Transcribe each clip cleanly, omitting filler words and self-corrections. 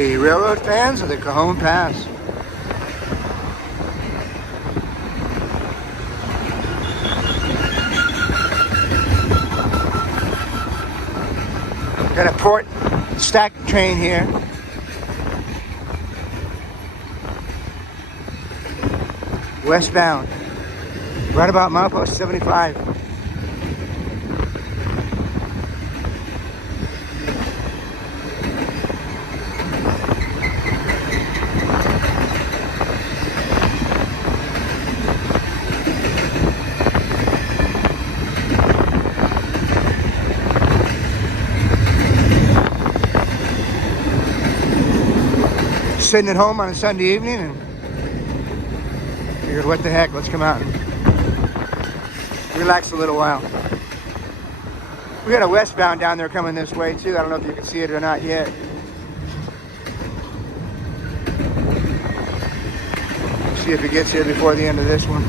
Hey, railroad fans of the Cajon Pass. Got a port stack train here. Westbound. Right about Milepost 75. Sitting at home on a Sunday evening and figured, what the heck, let's come out and relax a little while. We got a westbound down there coming this way too. I don't know if you can see it or not yet. See if it gets here before the end of this one.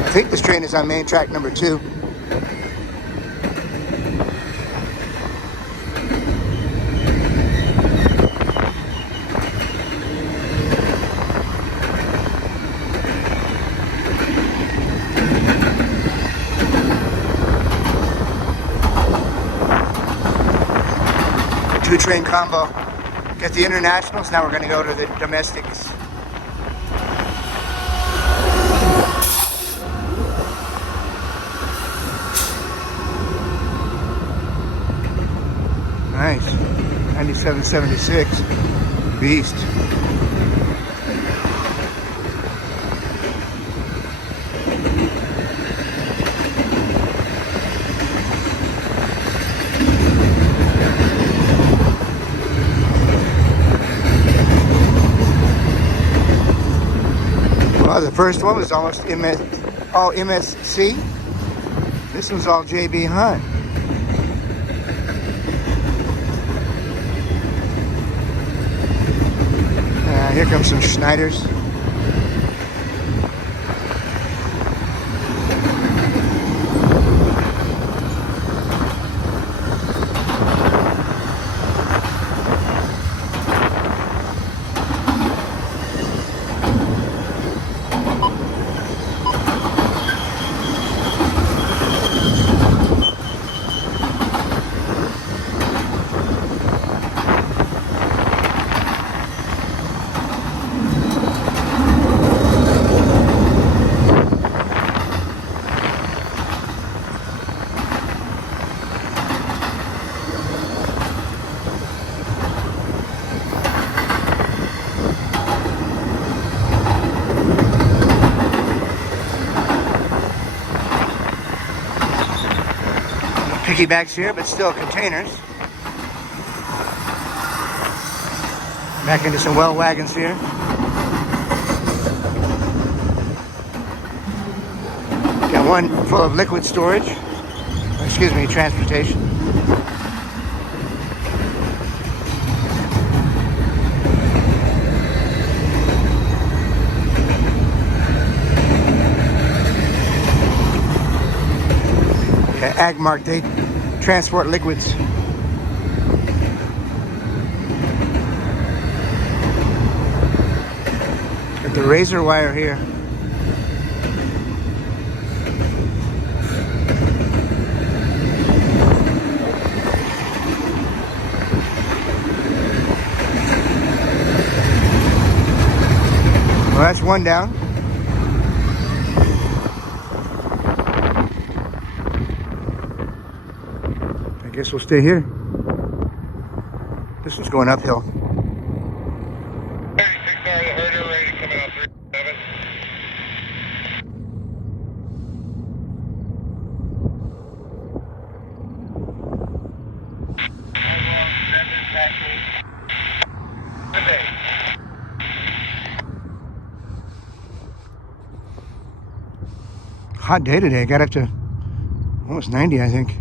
I think this train is on main track number 2. Two-train combo. Get the internationals, now we're going to go to the domestics. Nice. 9776. Beast. Well, the first one was almost all MSC. This one's all JB Hunt. Here comes some Schneiders. Piggybacks here, but still containers. Back into some well wagons here. Got one full of liquid storage. Excuse me, transportation. Okay, Agmark, they transport liquids. Got the razor wire here. Well, that's one down. I guess we'll stay here. This one's going uphill. 36 hour, the herder ready coming out 37. Hot day today. Got up to almost 90, I think.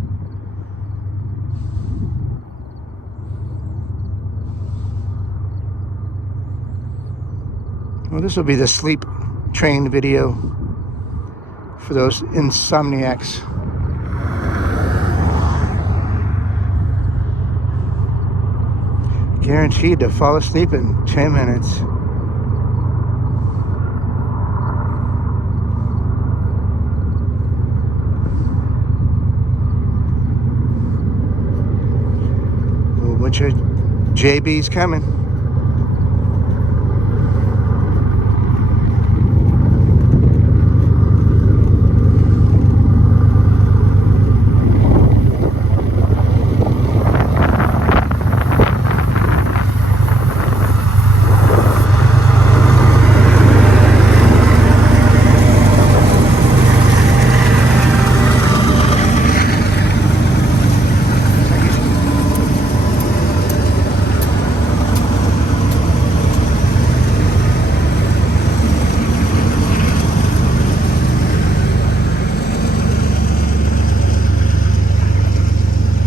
Well, this will be the sleep train video for those insomniacs. Guaranteed to fall asleep in 10 minutes. A bunch of JB's coming.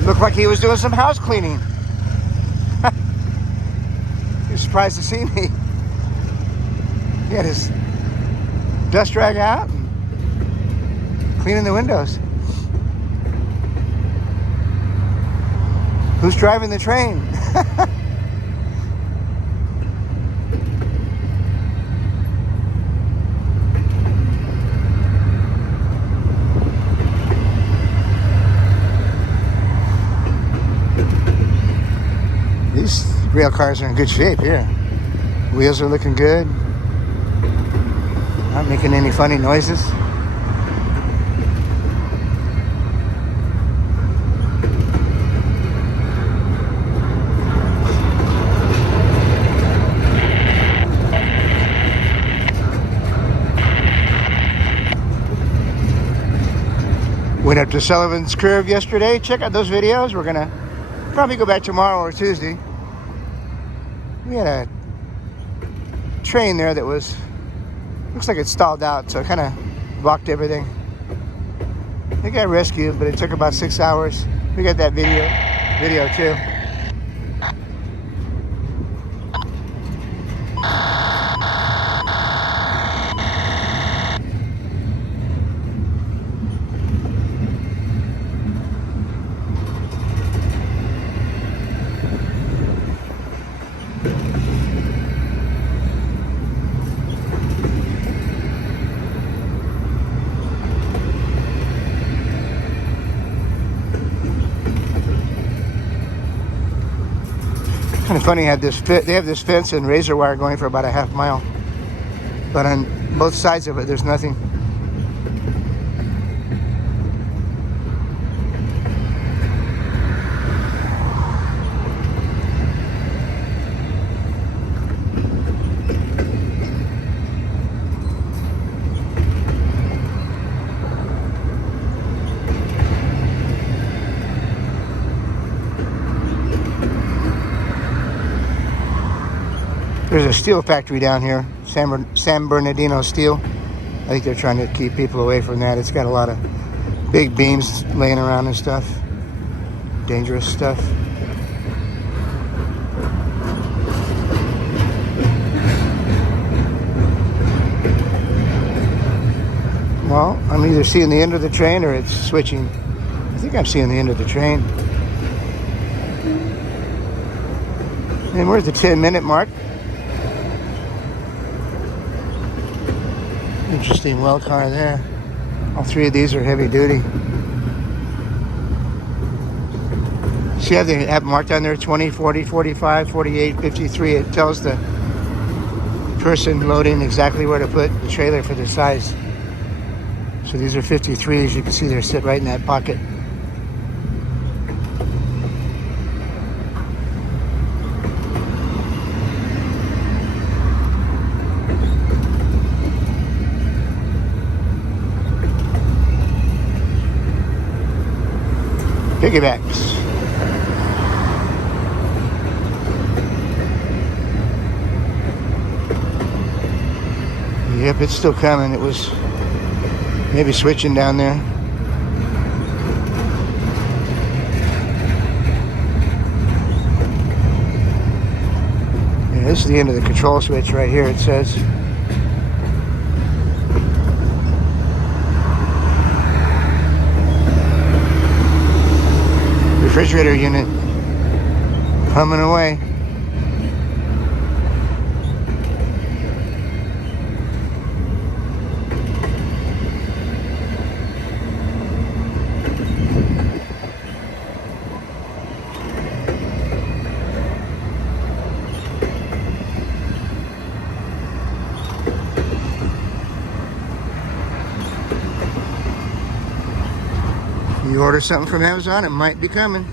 Looked like he was doing some house cleaning. He was surprised to see me. He had his dust rag out and cleaning the windows. Who's driving the train? These rail cars are in good shape here. Wheels are looking good. Not making any funny noises. Went up to Sullivan's Curve yesterday. Check out those videos. We're gonna probably go back tomorrow or Tuesday. We had a train there that looks like it stalled out, so it kind of blocked everything. They got rescued, but it took about 6 hours. We got that video too. Kind of funny, they have this fence and razor wire going for about a half mile, but on both sides of it there's nothing. There's a steel factory down here, San Bernardino Steel. I think they're trying to keep people away from that. It's got a lot of big beams laying around and stuff. Dangerous stuff. Well, I'm either seeing the end of the train or it's switching. I think I'm seeing the end of the train. And we're at the 10-minute mark. Interesting well car there. All three of these are heavy duty. See how they have marked on there 20, 40, 45, 48, 53. It tells the person loading exactly where to put the trailer for their size. So these are 53s. You can see they're sit right in that pocket. Piggybacks. Yep, it's still coming. It was maybe switching down there. Yeah, this is the end of the control switch right here, it says. refrigerator unit humming away. You order something from Amazon, it might be coming.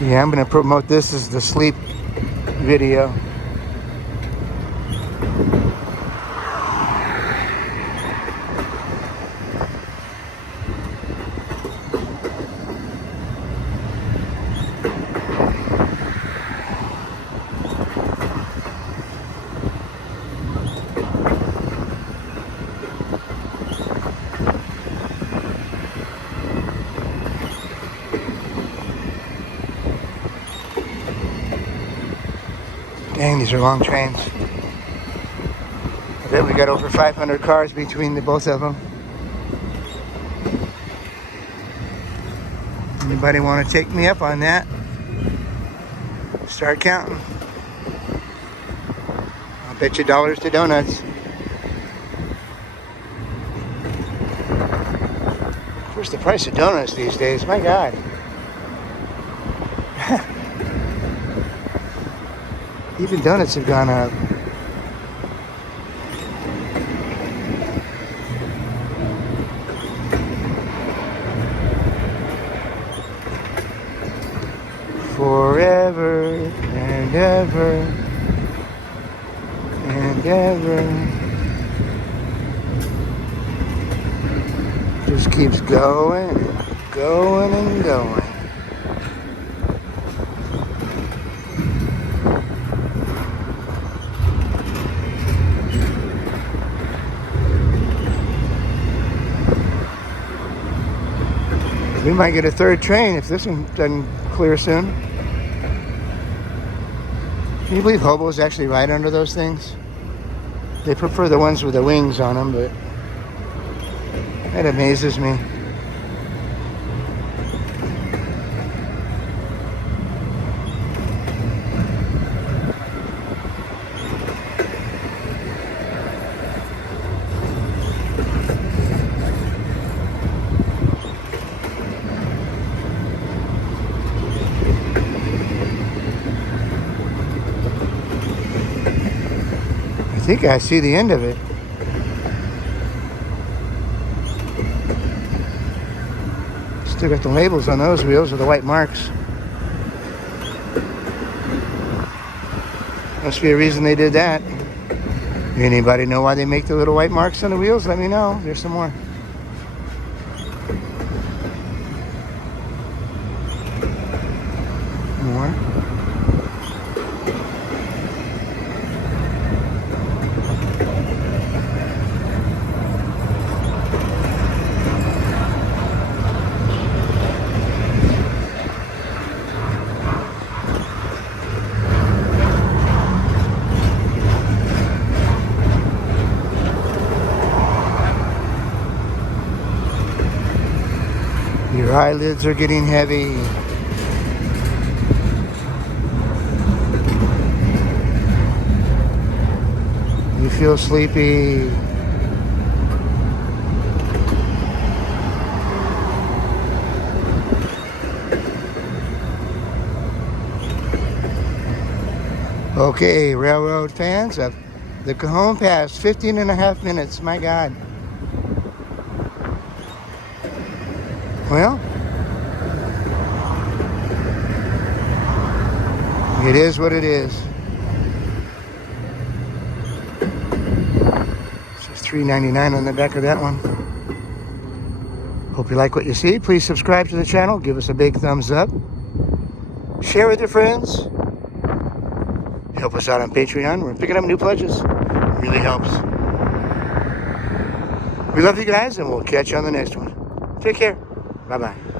Yeah, I'm going to promote this as the sleep video. Dang, these are long trains. I bet we got over 500 cars between the both of them. Anybody want to take me up on that? Start counting. I'll bet you dollars to donuts. Where's the price of donuts these days? My God. Even donuts have gone up. Forever and ever and ever. Just keeps going and going and going. We might get a third train if this one doesn't clear soon. Can you believe hobos actually ride under those things? They prefer the ones with the wings on them, but that amazes me. I think I see the end of it. Still got the labels on those wheels with the white marks. Must be a reason they did that. Anybody know why they make the little white marks on the wheels? Let me know. There's some more. More. Your eyelids are getting heavy. You feel sleepy. Okay, railroad fans, the Cajon passed 15 and a half minutes. My God. Well, it is what it is. It's $3.99 on the back of that one. Hope you like what you see. Please subscribe to the channel. Give us a big thumbs up. Share with your friends. Help us out on Patreon. We're picking up new pledges. It really helps. We love you guys, and we'll catch you on the next one. Take care. Bye-bye.